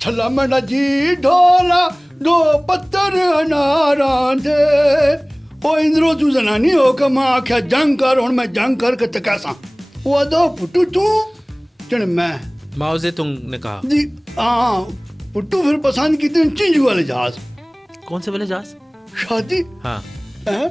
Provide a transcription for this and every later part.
छला मंडा जी ढोला दो पत्तर अनारां दे ओ इंद्रो तू जनानी हो के मां आख्या जंग कर हुण मैं जंग करके ते कैसा वो आदो पुट्टू तू जने मैं माओ ज़ेतुंग ने कहा। जी हाँ पुट्टू फिर पसंद की थी चिंजू वाले जहाज। कौन से वाले जहाज? शादी हाँ हैं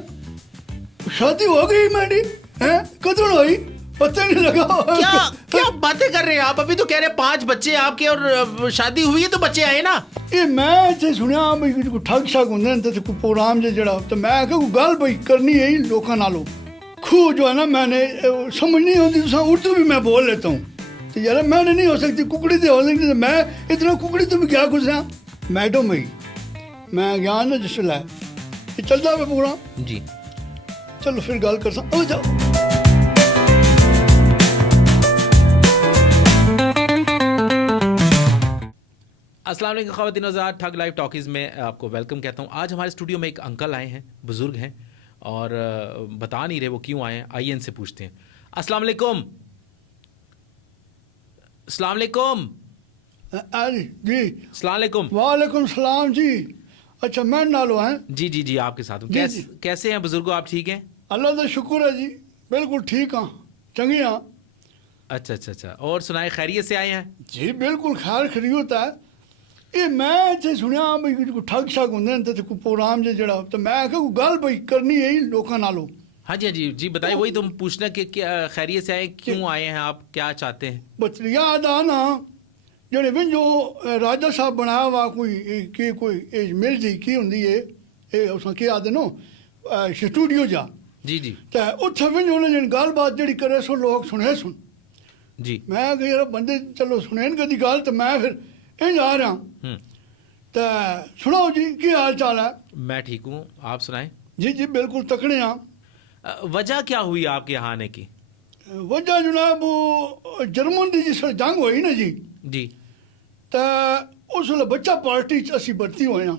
शादी हो गई मेरी हैं कदों हुई पता नहीं लगा। क्या क्या बातें कर रहे हैं आप? अभी तो कह रहे हैं 5 बच्चे आपके और शादी हुई है तो बच्चे आए ना। ये मैं ते सुनिया भाई कोई ठग शग होंदे ने ते कोई प्रोग्राम जेड़ा तो मैं आख्या कोई गल भाई करनी है लोकां नालों खू जो है ना मैंने समझ नहीं होती तुसा उर्दू भी मैं बोल लेता हूँ तो यार मैंने नहीं हो सकती कुकड़ी तो हो सकती मैं इतना कुकड़ी तो भी क्या गुजरा मैडम भाई मैं गया ना जिस लै ये चलता है प्रोग्राम जी चलो फिर गल कर सा जाओ। अस्सलाम वालेकुम ख़वातीन हज़रात, ठग लाइव टॉकीज़ में आपको वेलकम कहता हूँ। आज हमारे स्टूडियो में एक अंकल आए हैं, बुज़ुर्ग हैं और बता नहीं रहे वो क्यों आए हैं। आइए इनसे पूछते हैं। अस्सलाम वालेकुम। अस्सलाम वालेकुम। जी अस्सलाम वालेकुम। वालेकुम सलाम जी। अच्छा मैं नालो हैं जी जी जी आपके साथ हूँ। जी, जी। कैसे हैं बुज़ुर्गो, आप ठीक हैं? अल्लाह का शुक्र है जी बिल्कुल ठीक हाँ चंगी हाँ। अच्छा अच्छा अच्छा, और सुनाए खैरियत से आए हैं? जी बिल्कुल खैर खरीत है। ये मैं इतने सुनिया भाई कोई ठग शग होंदे ने ते कोई प्रोग्राम जेड़ा तो मैं आख्या कोई गल भाई करनी है लोकां नालों। हाँ जी हाँ जी जी बताइए, वही तुम पूछना कि क्या खैरियत से आए, क्यों आए हैं आप, क्या चाहते हैं? बचरिया अदा ना जेड़े भी जो राजा साहब बनाया हुआ कोई मिल जी की होंदी है ये उसमें क्या आदे नो स्टूडियो जा जी जी ते उत्थे भी उन्हें जिन गल बात जेड़ी करे सो लोग सुने सुन जी। मैं यार बंदे चलो सुने कदी गल तो मैं फिर इंज आ रहा तो सुनाओ जी की हाल चाल है? मैं ठीक हूँ, आप सुनाएं। जी जी बिल्कुल तकड़े हाँ। वजह क्या हुई आपके यहाँ आने की? वजह जनाब वो जर्मन की जिस जंग हुई ना जी जी तो उस वेले बच्चा पार्टी च असी भर्ती होए हाँ।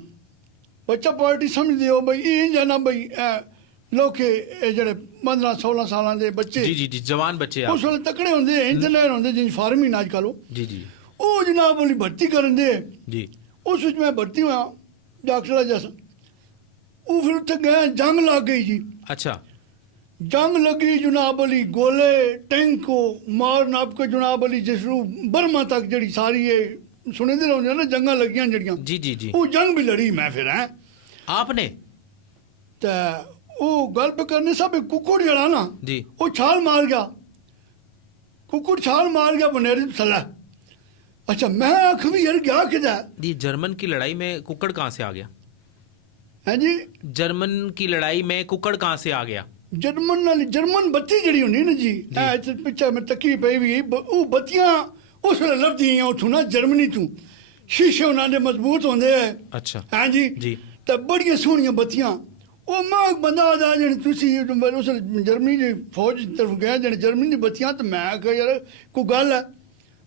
बच्चा पार्टी समझते हो भाई इंज है ना भाई लोके जेह्ड़े 15-16 साल के बच्चे जी जी जी जवान बच्चे आप। उस वेले तकड़े होंदे इंजीनियर होंदे जिन फार्मी ना अजकल जी जी वो जनाब बोली भर्ती करन दे जी उस विच मैं भर्ती होया डॉक्टर जैसा वो फिर उत्थे गए जंग लग गई जी। अच्छा जंग लगी जनाब अली गोले टैंक को मार नाप के जनाब अली जिसरू बर्मा तक जड़ी सारी ये सुने दे रहोगे ना जंगा लगियां जड़ियां जी जी जी। वो जंग भी लड़ी मैं फिर हैं आपने? ते वो गल पे करने सब कुकुड़ जड़ा ना जी वो छाल मार गया कुकुड़ छाल मार गया बनेरी थल्ले। अच्छा मैं आख भी यार गया किधर ये जर्मन की लड़ाई में कुकड़ कहाँ से आ गया? है जी जर्मन की लड़ाई में कुकड़ कहाँ से आ गया? जर्मन बत्ती जड़ी होनी ना जी पिछे मैं तकी पई भी वो बत्तियां उस वेले लभदियां उठू ना जर्मनी तू शीशे उन्होंने मजबूत होंदे है। अच्छा हाँ जी जी तो बड़ियां सोहनियां बत्तियां वो मैं एक बंदा आदा जने तुसी उस जर्मनी की फौज की तरफ गया जने जर्मनी की बत्तियां तो मैं आख्या यार कोई गल है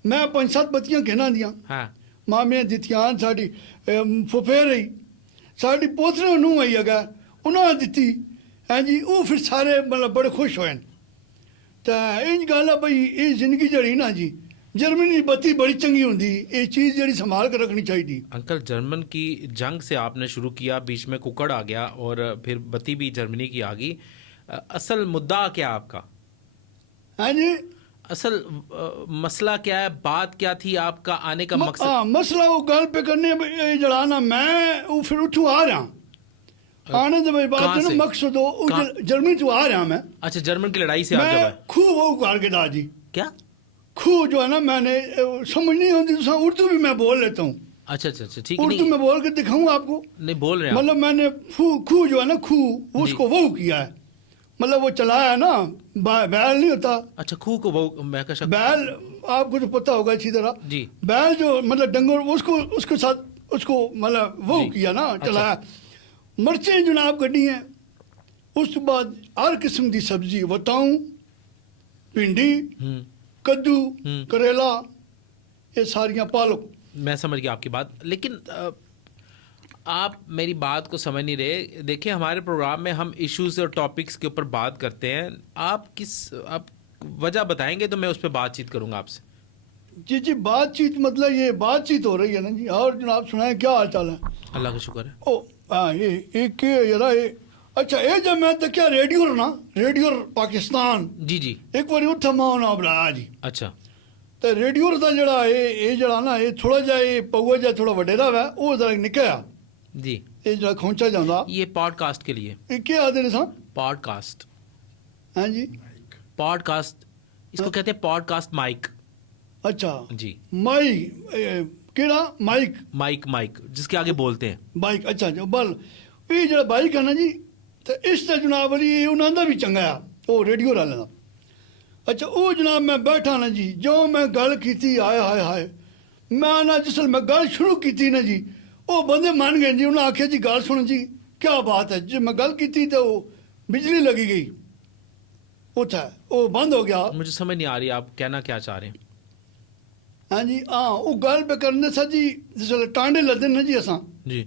मैं 5-7 बत्तियां कहना दियां हाँ मामियां दित्तियां साड़ी फुफे रही साड़ी पोतरे नूं आई अगर उन्होंने दित्ती हैं जी वो फिर सारे मतलब बड़े खुश होए तो इंज गल है भाई ये जिंदगी जड़ी ना जी जर्मनी की बत्ती बड़ी चंगी होंदी ये चीज़ जड़ी संभाल कर रखनी चाहिए। अंकल जर्मन की जंग से आपने शुरू किया, बीच में कुकड़ आ गया और फिर बत्ती भी जर्मनी की आ गई। असल मुद्दा क्या आपका? हाँ जी असल मसला क्या है, बात क्या थी आपका आने का मकसद? मसला वो गल पे करने जड़ाना मैं वो फिर उठू आ रहा आने तो भाई बात है ना मकसद हो जर्मनी तो आ रहा मैं। अच्छा जर्मन की लड़ाई से आप जब मैं आए? खूब वो उगाड़ के दा जी क्या? खूब जो है ना मैंने समझ नहीं होती तो उर्दू भी मैं बोल लेता हूँ। अच्छा अच्छा अच्छा ठीक है। उर्दू नहीं में बोल के दिखाऊँ आपको? नहीं बोल रहे हैं मतलब मैंने खू जो है ना खू उसको वो किया है मतलब वो चलाया ना बैल नहीं होता। अच्छा खूह को वो मैं का बैल आपको तो पता होगा अच्छी तरह जी बैल जो मतलब डंगर उसको उसके साथ उसको मतलब वो किया ना चलाया। मिर्चें जनाब कड्डी हैं उस बाद हर किस्म की सब्जी बताऊँ भिंडी कद्दू करेला ये सारियां पालक। मैं समझ गया आपकी बात, लेकिन आप मेरी बात को समझ नहीं रहे। देखिए हमारे प्रोग्राम में हम इश्यूज और टॉपिक्स के ऊपर बात करते हैं। आप वजह बताएंगे तो मैं उस पर बातचीत करूंगा आपसे। जी जी, बातचीत मतलब ये बातचीत हो रही है ना जी। और जनाब सुनाए क्या हाल चाल है? अल्लाह का शुक्र है। ओ हाँ, ये के जरा ये अच्छा ये जब मैं तो क्या रेडियो ना, रेडियो पाकिस्तान जी जी। एक बारी उत्थे मैं ना बनाया जी। अच्छा तो रेडियो का जरा ये जरा ना ये थोड़ा जा ये पौआ जा थोड़ा वडेरा है वो जरा निकलिया जी। ये जरा खोंचा जाता ये पॉडकास्ट के लिए। ये क्या आते ने सा? पॉडकास्ट। हाँ जी। पॉडकास्ट इसको कहते हैं, पॉडकास्ट माइक। अच्छा जी। केड़ा माइक? माइक माइक जिसके आगे बोलते हैं। बाइक अच्छा जो बल ये जरा बाइक है ना जी, तो इस ते जनाब वाली उन्होंने भी चंगा आ वो रेडियो वाले का। अच्छा वो जनाब मैं बैठा ना जी, जो मैं गल की हाय हाय हाय, मैं ना जिसल मैं गल शुरू की ना जी वो बंदे मान गए जी। उन्हें आख्या जी गल सुन जी क्या बात है जी, मैं गल की तो वो बिजली लगी गई उठा वो बंद हो गया। मुझे समझ नहीं आ रही आप कहना क्या चाह रहे हैं। हाँ जी हाँ वो गल पे करने सा जी जिसल टांडे लदन ना जी असा जी।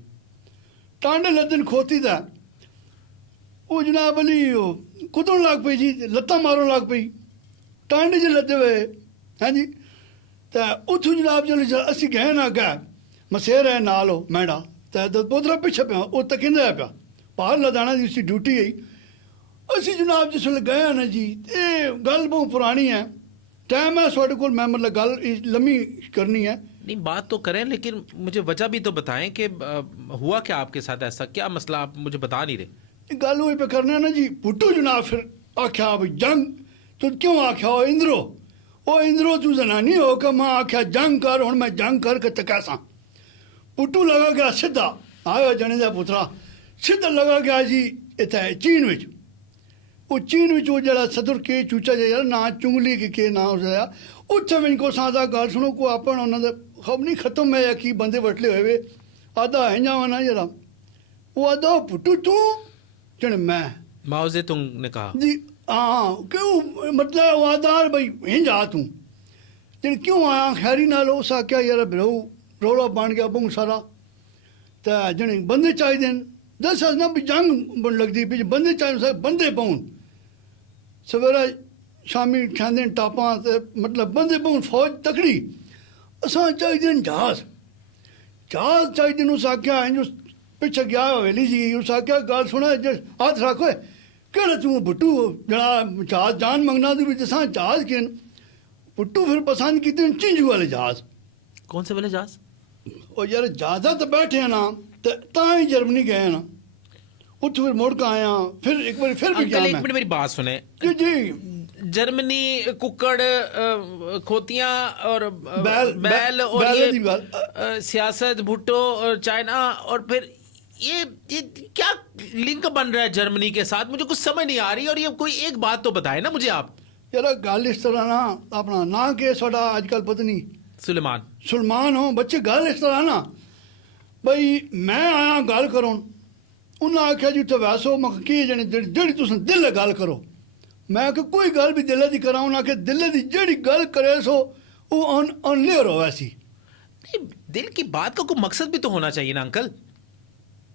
टांडे लदन खोती था वो जनाब अली कुदन लग पई जी, लत्ता मारो लग पई टांडे च लदे हुए। हाँ जी तो उथू जनाब जो असी गए ना गए मसेर है नाल मैडा तो पोतरा पिछे पिया वो तकिंदा पिया बाहर लदाना जी उसकी ड्यूटी आई। असी जनाब जिसले गए ना जी ये गल बहुत पुरानी है, टाइम है साढ़े को, मैं मतलब गल लम्मी करनी है। नहीं बात तो करें लेकिन मुझे वजह भी तो बताएं कि हुआ क्या आपके साथ, ऐसा क्या मसला आप मुझे बता नहीं रहे। गल हुई पे करना ना जी पुट्टू जनाब फिर आख्या भाई जंग तो क्यों आख्या हो इंद्रो, ओ इंद्रो तू जनानी हो कि मैं आख्या जंग कर, हूँ मैं जंग करके तकैसा। पुट्टू लगा गया सीधा आयो जने का पुत्रा सीधा लगा गया जी इतने चीन विच। वो चीन विच वो जरा सदर के चूचा जरा ना चुंगली के ना उसका उत्थे में इनको सादा गल सुनो को अपन उन्होंने खब नहीं खत्म है कि बंदे वटले हुए आधा है जावा ना जरा वो आधा पुट्टू तू जने मैं माओ जे तुंग ने कहा जी हाँ क्यों मतलब आधार भाई हिं जा तू जन क्यों आया खैरी नाल उस आख्या यार बिरो रौला बन गया बहुत सारा तो जने बंदे चाहिए दस ना भी जंग बन लगती भी बंदे चाहिए बंदे पाउन सवेरा शामी खांदे टापा मतलब बंदे पाउन फौज तकड़ी असा चाहिए जहाज जहाज चाहिए उस आख्या इंज पिछे गया हवेली जी उस आख्या गल सुना हाथ रखो केड़ा तू बुट्टू जड़ा जहाज जान मंगना तू भी जसा जहाज के पुट्टू फिर पसंद की चिंजू वाले जहाज। कौन से वाले जहाज? और यार जहाजा तो बैठे हैं ना तो ही जर्मनी गए ना उठ फिर मुड़ के आया फिर एक बार फिर भी अंकल गया एक मैं। मिनट मेरी बात सुने। जी जी जर्मनी कुकड़ खोतियां और बैल बैल और बैल ये दी बाल। सियासत भुट्टो और चाइना और फिर ये क्या लिंक बन रहा है जर्मनी के साथ, मुझे कुछ समझ नहीं आ रही। और ये कोई एक बात तो बताए ना मुझे आप। यार गल इस तरह ना अपना ना के साडा आजकल पता नहीं सुलेमान सुलमान हो बच्चे गल इस तरह ना भाई मैं आया गल करो उन्हें आख्या जी उत्थे वैसो मैं की जने जेड़ी तुस दिल गल करो। मैं आख्या कोई गल भी दिल की करा उन्हें आख्या दिल की जेड़ी गल करे सो वो अनलेयर हो वैसी। नहीं, दिल की बात का कोई मकसद भी तो होना चाहिए ना अंकल।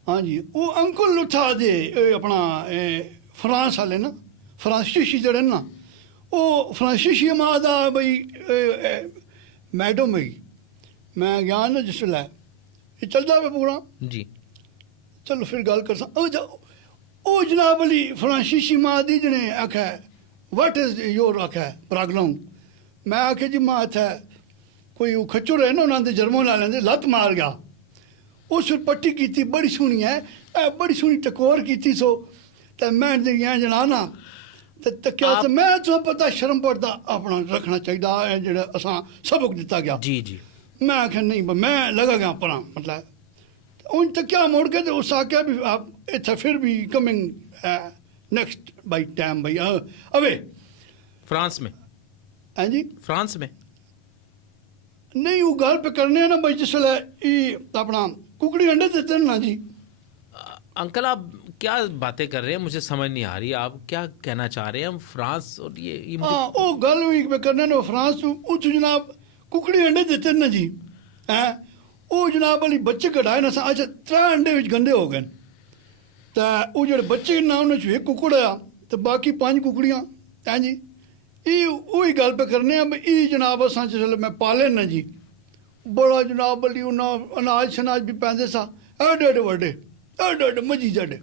हाँ जी वो अंकुल उठा दे अपना फ्रांस वाले ना फ्रांसीसी जड़े ना वो फ्रांसीसी माँ का बई मैडम है मैं गया ना जिसलै ये चलता पे पूरा जी चलो फिर गल कर ओ जनाब अली फ्रांसीसी माँ दी जने आख्या वट इज योर आख्या प्रॉब्लम। मैं आख्या जी माँ इत्थै कोई वो खच्चर है ना उन्होंने जर्मन वाले ने लत्त मार गया उस फिर पट्टी की बड़ी सोहनी है बड़ी सोहनी टकोर की सो तो मैं गया जना ना तो क्या तो मैं तो पता शर्म पड़ता अपना रखना चाहिए जो असा सबक दिता गया। जी जी मैं आख्या नहीं मैं लगा गया परा मतलब उन तक क्या मोड़ के तो उस आख्या भी आप इतना फिर भी कमिंग नेक्स्ट बाई टाइम भाई अवे फ्रांस में। हैं जी फ्रांस में नहीं वो गल पे करने ना भाई जिसले अपना कुकड़ी अंडे देते ना जी। अंकल आप क्या बातें कर रहे हैं, मुझे समझ नहीं आ रही आप क्या कहना चाह रहे हैं। हम फ्रांस और ये मुझे हाँ वो गल हुई पे करने ना फ्रांस उस जनाब कुकड़ी अंडे देते ना जी हैं वो जनाब वाली बच्चे कढ़ाए ना अच्छा 3 अंडे विच गंदे हो गए तो वो जो बच्चे ना उन्हें एक कुकड़ आ तो बाकी 5 कुकड़ियाँ हैं जी ये वही गल पे करने आ ये जनाब असां जिसलै मैं पाले ना जी बड़ा जनाब बल्ली उन्हें अनाज शनाज भी पैंदे सा एडे एडे वड्डे एडे एडे मजी जडे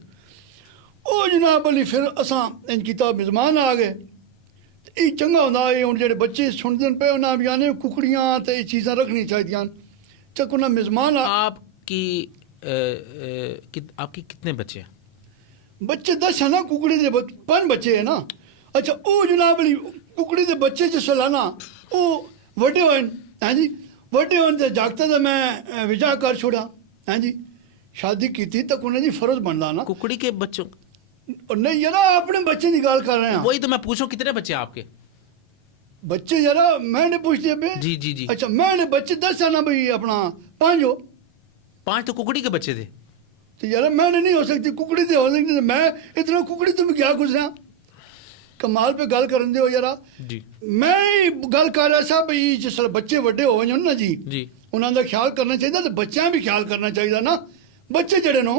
ਉਹ जनाब बल्ली फिर असां इंज कीता मेज़मान आ गए ਇਹ ਚੰਗਾ ਹੁੰਦਾ ਇਹ ਹੁਣ ਜਿਹੜੇ ਬੱਚੇ ਸੁਣਦੇ ਪਏ ਉਹਨਾਂ ਵੀ ਆਨੇ ਕੁਕੜੀਆਂ ਤੇ ਇਹ ਚੀਜ਼ਾਂ ਰੱਖਣੀ ਚਾਹੀਦੀਆਂ ਚੱਕ ਉਹਨਾਂ मेज़मान आपकी आपकी कितने बच्चे हैं? बच्चे 10 है ना कुकड़ी दे 5 बच्चे है ना अच्छा वो जनाब बल्ली कुकड़ी दे बच्चे जिसलै ना वो ਵੱਡੇ ਹੋਏ हैं जी ਵੱਡੇ ਹੋਣ ਤੇ ਜਾਗਤੇ ਦਾ मैं विजा कर छोड़ा हैं जी शादी की थी तो उन्हें जी फर्ज बनता ना कुकड़ी के बच्चों और नहीं यार अपने बच्चे की गल कर रहे हैं वही तो मैं पूछूं कितने बच्चे हैं आपके? बच्चे यार मैंने पूछते अबे जी जी जी अच्छा मैंने बच्चे 10 है ना भाई अपना 5 हो 5 तो कुकड़ी के बच्चे थे। तो यार मैंने नहीं हो सकती कुकड़ी तो हो सकती तो मैं इतना कुकड़ी तुम क्या कुछ रहा कमाल पे गल कर दो यार जी मैं ही गल कर रहा था भाई जिस बच्चे बड़े हो जान ना जी जी उन्होंने ख्याल करना चाहिए तो बच्चों भी ख्याल करना चाहिए ना बच्चे जड़े नो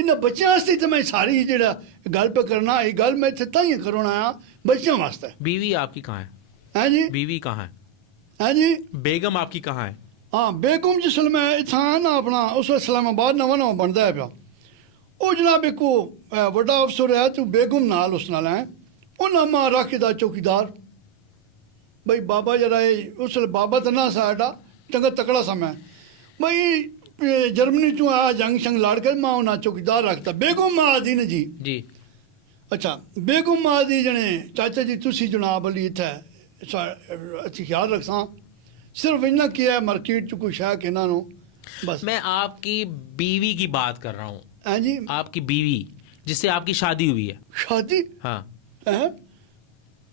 इन बच्चों वास्ते तो मैं सारी जरा गल पे करना ये गल मैं इतने ताइयों करोना आया बच्चों वास्ते। बीवी आपकी कहाँ है? हैं जी बीवी कहाँ है? हैं जी बेगम आपकी कहाँ है? हाँ बेगम जिसल मैं इतना ना अपना उस इस्लामाबाद नवा नवा बनता है पिया वो जनाब एक बड़ा अफसर है तू बेगम नाल उस नाल है उन्हें मां राखी दा चौकीदार भाई बाबा जरा उस बाबा तो ना साडा चंगा तकड़ा समय भाई जर्मनी चो आया जंग शंग लाड़ के मां उन्हें चौकीदार रखता बेगम मां दी ने जी जी अच्छा बेगम मां दी जने चाचा जी तुसी जनाब अली इत्थे अच्छी ख्याल रखसा सिर्फ इन्ना किया है मार्केट च कोई शह के ना नो बस मैं आपकी बीवी की बात कर रहा हूँ। हैं जी आपकी बीवी जिससे आपकी शादी हुई है। शादी हाँ हैं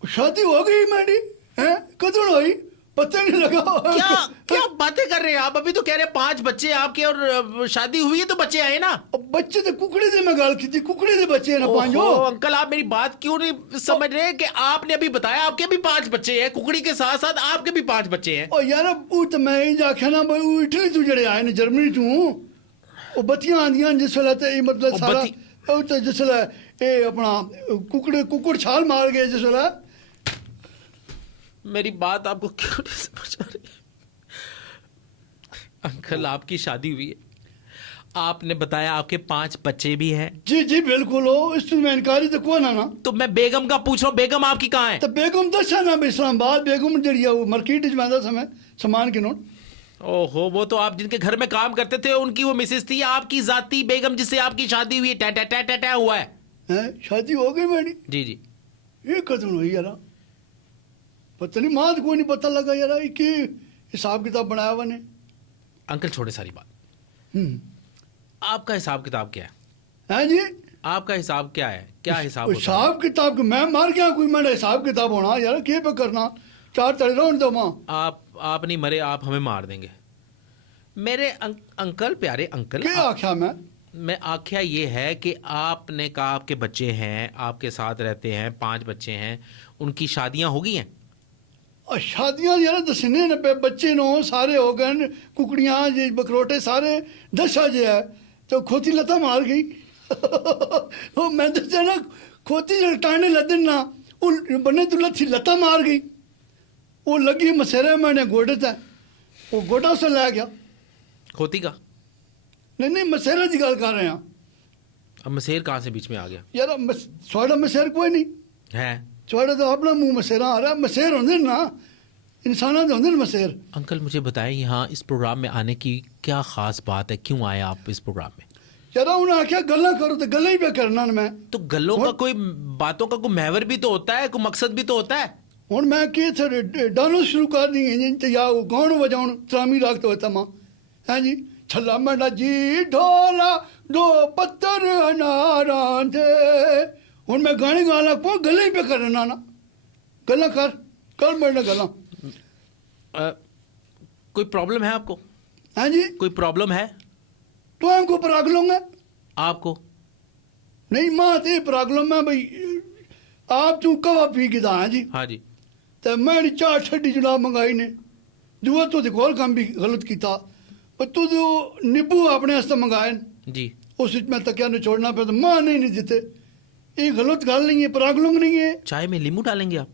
शादी हो गई मेरी हैं कदों हुई पता नहीं लगा क्या क्या बातें कर रहे हैं आप? अभी तो कह रहे हैं 5 बच्चे आपके और शादी हुई है तो बच्चे आए ना। अब बच्चे तो कुकड़ी दे मैं गल की थी कुकड़ी दे बच्चे हैं ना पांचो। ओहो, अंकल आप मेरी बात क्यों नहीं समझ रहे कि आपने अभी बताया आपके भी 5 बच्चे हैं कुकड़ी के साथ साथ आपके भी 5 बच्चे हैं। ओ यार वो तो मैं ही आख्या ना भाई वो इटली तू जड़े आए ने जर्मनी तू वो बत्तियां आंदियां जिस वेले ते मतलब सारा ਉਹ ਤੇ ਜਿਸਲੇ ਇਹ ਆਪਣਾ कुकड़ छाल मार गए जिसले। मेरी बात आपको क्यों नहीं समझ आ रही? अंकल आपकी शादी हुई है आपने बताया आपके 5 बच्चे भी हैं। जी जी बिल्कुल हो इस में इनकारी तो कौन है ना। तो मैं बेगम का पूछ रहा हूँ बेगम आपकी कहाँ है? तो बेगम दसा ना इस्लामाबाद बेगम जड़ी है वो मार्केट में आंदा समय सामान के नोट। ओहो वो तो आप जिनके घर में काम करते थे उनकी वो मिसेस थी आपकी जाती बेगम जिससे आपकी शादी हुई है टा हुआ है शादी हो गई मेरी। जी जी ये कदम हुई यार पता नहीं माँ कोई नहीं पता लगा यार ये की हिसाब किताब बनाया हुआ ने। अंकल छोड़े सारी बात आपका हिसाब किताब क्या है? हैं जी आपका हिसाब क्या है? क्या हिसाब हिसाब किताब मैं मार गया कोई मेरा हिसाब किताब होना यार क्या पे करना 4 तड़े रोन दो माँ आप नहीं मरे आप हमें मार देंगे मेरे अंकल प्यारे अंकल। क्या आख्या मैं आख्या ये है कि आपने कहा आपके बच्चे हैं आपके साथ रहते हैं 5 बच्चे हैं उनकी शादियां हो गई हैं? शादियां यार दसने न पे बच्चे नो सारे हो गए कुकड़ियां जे बकरोटे सारे दसा जे है तो खोती लता मार गई वो मैं दसा ना खोती जो टाने लदन ना वो बने तो लथी लता मार गई वो लगी मसेरे मैंने गोडे था वो गोडा से लै गया खोती का नहीं नहीं मसेरे की गल कर रहे हैं। अब मसेर कहाँ से बीच में आ गया? यार थोड़ा मसेर कोई नहीं है थोड़ा तो अपना मुंह मसेरा आ रहा मसेर होंगे ना इंसाना तो होंगे मसेर। अंकल मुझे बताएं यहाँ इस प्रोग्राम में आने की क्या खास बात है क्यों आए आप इस प्रोग्राम में? यार उन्हें आख्या गल्ला करो तो गल्ला ही पे करना मैं तो गल्लों का कोई बातों का कोई महवर भी तो होता है कोई मकसद भी तो होता है। हूँ मैं कि डालो शुरू कर दी तो या गाउन बजाउन त्रामी रखते होता माँ हैं जी छला मंडा जी ढोला 2 पत्थर अनारा थे हूँ मैं गाने गाना पो गले ही पे करना ना गल्ला कर मेरे गल्ला। कोई प्रॉब्लम है आपको? हैं जी कोई प्रॉब्लम है? तो हमको प्रॉब्लम है आपको? नहीं माँ तो प्रॉब्लम है भाई आप तू कवा पी के है जी। हाँ जी तो मैं चार छड़ी जनाब मंगाई ने दूआ तो होर काम भी गलत किया पर तू जो नींबू अपने वास्ते मंगाए जी उस मैं तकिया ने छोड़ना पे तो मां नहीं देते ये गलत गल नहीं है प्रॉब्लम नहीं है। चाय में नींबू डालेंगे आप?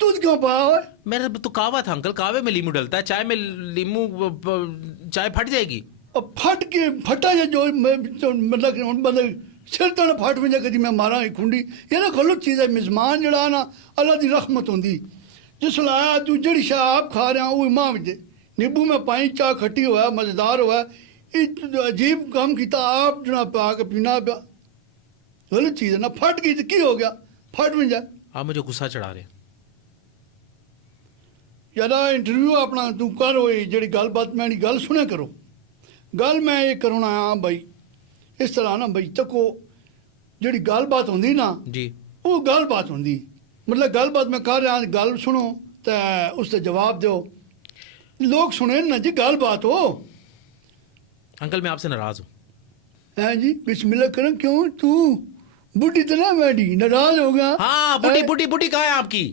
दूध क्यों पाया हुआ है? मेरा तो कावा था अंकल, कावे में लीमू डलता है, चाय में लीमू चाय फट जाएगी। अब फट के फटा जो मतलब सिर तन फट में कदी मैं मारा खुंडी, ये ना गलत चीज़ है। मेज़मान जड़ा ना अल्लाह की रहमत होंगी, जिसलै आया तू जड़ी शाह आप खा रहा वो मां विच नींबू में पाई, चाह खट्टी होया मज़ेदार होया, अजीब काम किया आप जना पा के पीना पिया, गलत चीज़ है ना। फट गई तो की हो गया, फट में जाए। आप मुझे गुस्सा चढ़ा रहे हैं। यारा इंटरव्यू अपना तू कर, होई जड़ी गलबात मैं गल सुने करो। गल मैं ये करना आया भाई इस तरह ना भाई, तको जड़ी गलबात होंदी ना जी, वो गलबात होंदी, मतलब गलबात मैं कर रहा गल सुनो तो उससे जवाब दो, लोग सुने ना जी गलबात हो। अंकल मैं आपसे नाराज हूँ। हैं जी बिस्मिल्लाह करम, क्यों तू बुढ़ी तो ना बैठी नाराज हो गया? हाँ, बुढ़ी बुढ़ी बुढ़ी कहाँ है आपकी?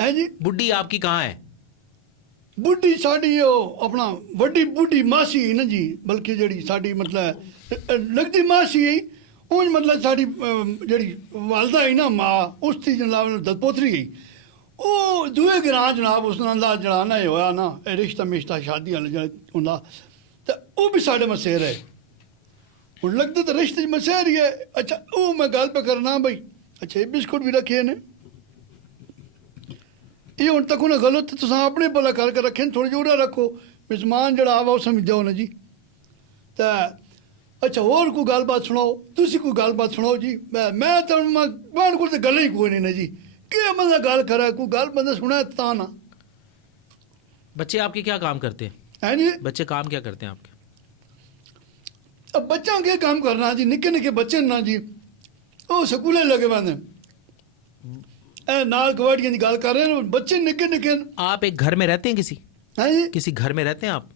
है जी बुढ़ी आपकी कहाँ है? बुढ़ी साड़ी ओ अपना वड्डी बुढ़ी मासी है ना जी, बल्कि जड़ी साड़ी मतलब लगती मासी है उन, मतलब साड़ी जड़ी वालदा है ना माँ, उसकी जनाब दलपोतरी है वो दुए ग्रां जनाब उस दा जड़ाना ही होया ना, रिश्ता मिश्ता शादी होंदा तो वो भी साढ़े मसेर है। हूँ लगता तो रिश्ते मसेर ही है। अच्छा वो मैं गल पे करना भाई, अच्छा ये बिस्कुट भी रखे ने, ये हूँ तक उन्हें गलत तुम अपने भला करके रखे थोड़ी जोड़ा रखो, मेजमान जड़ा आवा समझ जाओ ना जी। तो अच्छा होर कोई गलबात सुनाओ, तुसी कोई गलबात सुनाओ जी। मैं तो बहन को गल ही कोई नहीं ना जी, कि बंदा गल करा कोई गल बंदा सुना ता ना। बच्चे आपके क्या काम करते हैं? है जी बच्चे काम क्या करते हैं आपके? अब बच्चा क्या काम करना जी, निके निके बच्चे ना जी वो स्कूले लगे बंदे नाल कवाड़ियां की गल कर रहे हैं, बच्चे निके निके। आप एक घर में रहते हैं किसी हैं जी किसी घर में रहते हैं आप?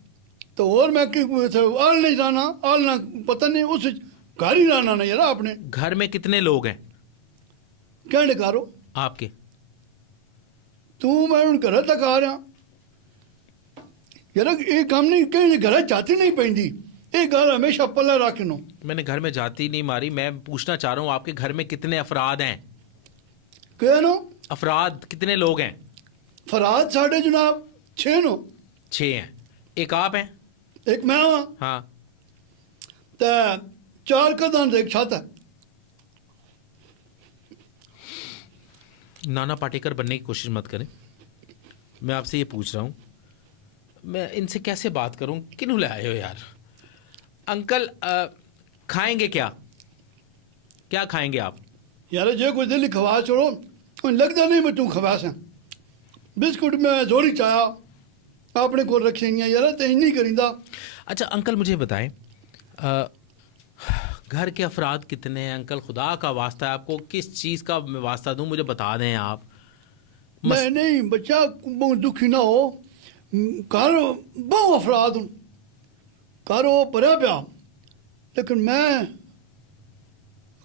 तो और मैं आल नहीं जाना, आल ना पता नहीं उस घर ही रहना ना यार आपने। घर में कितने लोग हैं कहने करो आपके? तू मैं हूँ घर तक आ रहा यार, ये काम नहीं कहीं घर जाती नहीं पैंदी, ये गल हमेशा पल्ला रखनो। मैंने घर में जाती नहीं मारी, मैं पूछना चाह रहा हूँ आपके घर में कितने अफराद हैं? कहनो अफराद कितने लोग हैं? फराद साढ़े जनाब 6 नो, 6 हैं। एक आप हैं? एक मैं हाँ, हाँ। तो 4 कदम एक छत है। नाना पाटेकर बनने की कोशिश मत करें। मैं आपसे ये पूछ रहा हूँ, मैं इनसे कैसे बात करूँ? किन्हों ले आए हो यार? अंकल खाएंगे क्या? क्या खाएंगे आप? यार जे कोई दिल्ली खवा छोड़ो, लगता नहीं मैं तू खवा सा बिस्कुट में जोड़ी चाया अपने को रखे नहीं यार, तो नहीं करींदा। अच्छा अंकल मुझे बताएं, घर के अफराद कितने हैं अंकल? खुदा का वास्ता है, आपको किस चीज़ का मैं वास्ता दूं, मुझे बता दें आप। मैं नहीं बच्चा बहुत दुखी ना हो, घर बहुत अफराद हूँ, घर वो भरिया पिया, लेकिन मैं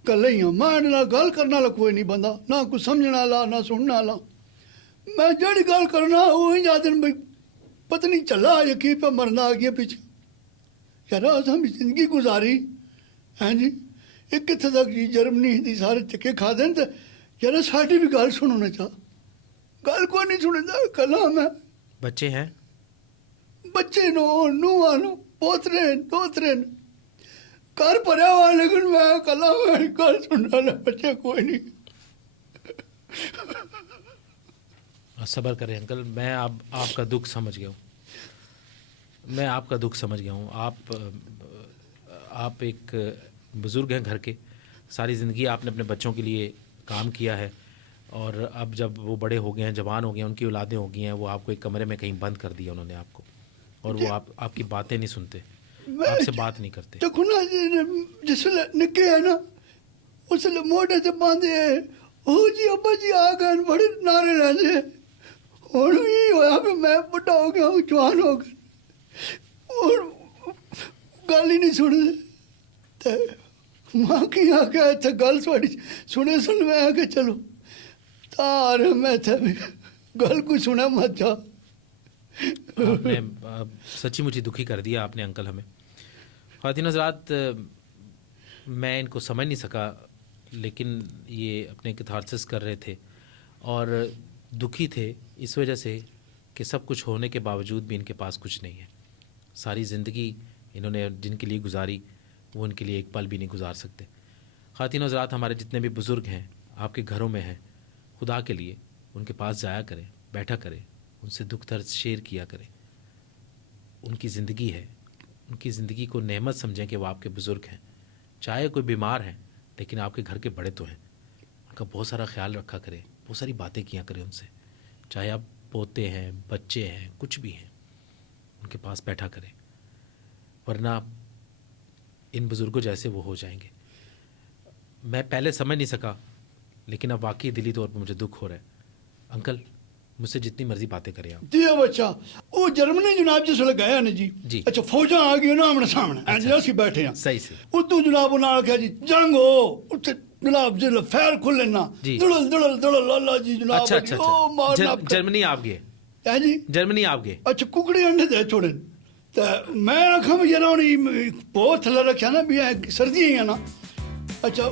कल ही हाँ, मैं ना गल करने वाला कोई नहीं बंदा, ना कुछ समझने वाला ना सुनने वाला। मैं जड़ी गल करना वो ही जाते भाई पता नहीं चला यकीन पे मरना आ गया पीछे। यार हम जिंदगी गुजारी हैं जी, एक कितने तक जी जर्मनी की सारे चक्के खा दें, तो यार साड़ी भी गल सुनना चाह, गल को नहीं सुनता कला मैं। बच्चे हैं? बच्चे नो नूआ नो पोतरे दोतरे घर भरिया हुआ, लेकिन मैं कला गल सुनने वाला बच्चे कोई नहीं। सब्र करें अंकल, मैं अब आपका दुख समझ गया हूँ, मैं आपका दुख समझ गया हूँ। आप एक बुज़ुर्ग हैं घर के, सारी ज़िंदगी आपने अपने बच्चों के लिए काम किया है, और अब जब वो बड़े हो गए हैं, जवान हो गए हैं, उनकी औलादें हो गई हैं, वो आपको एक कमरे में कहीं बंद कर दिया उन्होंने आपको, और वो आपकी बातें नहीं सुनते, आपसे बात नहीं करते। तो खुना जिसले निके है ना उसले मोटे से बांधे ओ जी अब्बा जी आ गए, बड़े नारे रहते और ये होया भी मैं बड़ा हो गया हूँ, जवान हो गया और गल ही नहीं सुनते। माँ की आके इतने गल थोड़ी सुने सुन मैं आके चलो तार मैं थे गल को सुना मत जा। आपने सच्ची मुझे दुखी कर दिया आपने अंकल हमें। ख़वातीन हज़रात, मैं इनको समझ नहीं सका, लेकिन ये अपने कैथारसिस कर रहे थे, और दुखी थे इस वजह से कि सब कुछ होने के बावजूद भी इनके पास कुछ नहीं है। सारी ज़िंदगी इन्होंने जिनके लिए गुजारी वो उनके लिए एक पल भी नहीं गुजार सकते। ख़ातिन हज़रात, हमारे जितने भी बुज़ुर्ग हैं आपके घरों में हैं, खुदा के लिए उनके पास जाया करें, बैठा करें, उनसे दुख दर्द शेयर किया करें। उनकी ज़िंदगी है, उनकी ज़िंदगी को नेमत समझें कि वो आपके बुज़ुर्ग हैं। चाहे कोई बीमार हैं लेकिन आपके घर के बड़े तो हैं, उनका बहुत सारा ख्याल रखा करें, बहुत सारी बातें किया करें उनसे। चाहे आप पोते हैं, बच्चे हैं, कुछ भी हैं, उनके पास बैठा करें, वरना इन बुज़ुर्गों जैसे वो हो जाएंगे। मैं पहले समझ नहीं सका लेकिन अब वाकई दिली तौर पर मुझे दुख हो रहा है। अंकल, मुझसे जितनी मर्जी बातें करें आप। जी अब अच्छा, वो जर्मनी जनाब जिसले गया ना जी, जी। अच्छा फौजा आ गई ना आमने सामने, अच्छा। ਅਸੀਂ बैठे हैं सही से। उदू जनाब उन्हें आख्या जी जंग हो उत्थे जनाब जिसले फैर खुले ना जी। दुड़ल दुड़ल दुड़ल अल्लाह जी जनाब अच्छा अच्छा ओ मारना अच्छा, जर्मनी आप गए? है जी। जर्मनी आप गए? अच्छा कुकड़ी अंडे दे छोड़े तो मैं आखा भी यार बहुत थल्ले रखा ना भी सर्दियां ही है ना। अच्छा